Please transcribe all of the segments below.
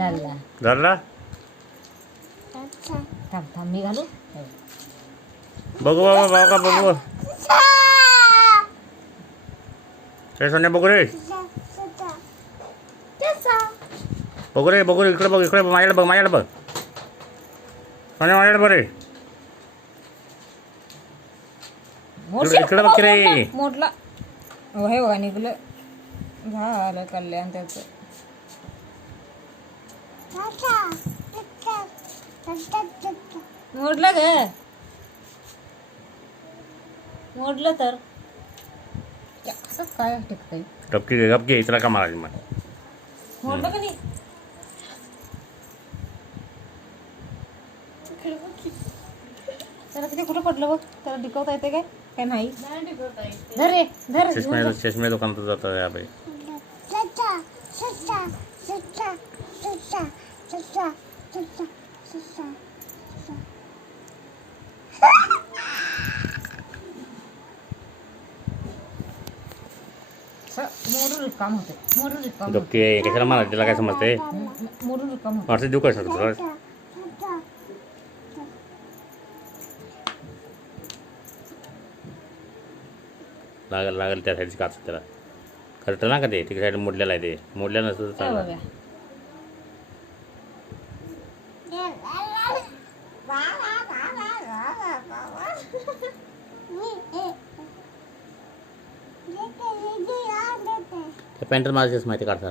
झाला झाला थांब थांब मी घालू बघू बाबा बाबा बघू काय सोन्या बघू रे बघू रे बघू रे इकडे बघ माझ्याकडे बघ माझ्याकडे बघ सोन्या माझ्याकडे बघ रे इकडे बघ रे मोठला हो हे बघा निघलं झालं कल्याण त्याचं मोडलं ग मोडलं तर असं काय टिकतंय गपकी इतरा का मारायची मग मोडलं का नाही त्याला किती कुठं पडलं बघ त्याला टिकवता येते काय काय नाही धर रे धर चष्मे दुकानात जातो या बाई मोडून काम होते मोडून काम गपकी कशाला मारायची तिला काय समजते मोडून काम होते मारते देऊ काय शकतो लागल त्या साईडची काच त्याला खरं ना का ते तिकडे साईड मोडलेला आहे ते मोडल्या नसतं चांगलं त्या पॅन्टर माझ्याच माहिती काढता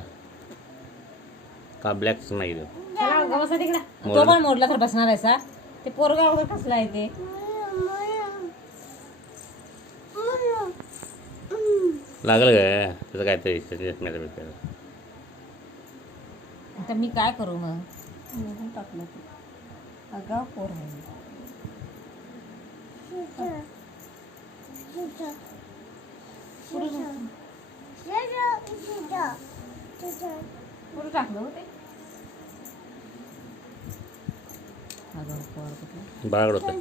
का ब्लॅकच नाही तो पण मोडला तर बसणार आहे सा ते पोरगा वगैरे कसला आहे ते लागल काय त्याचं काय तरी चष्म्याचं आता मी काय करू मग टाकलं अगा पोर आहे कुठं टाकलं होते बाळगड होतं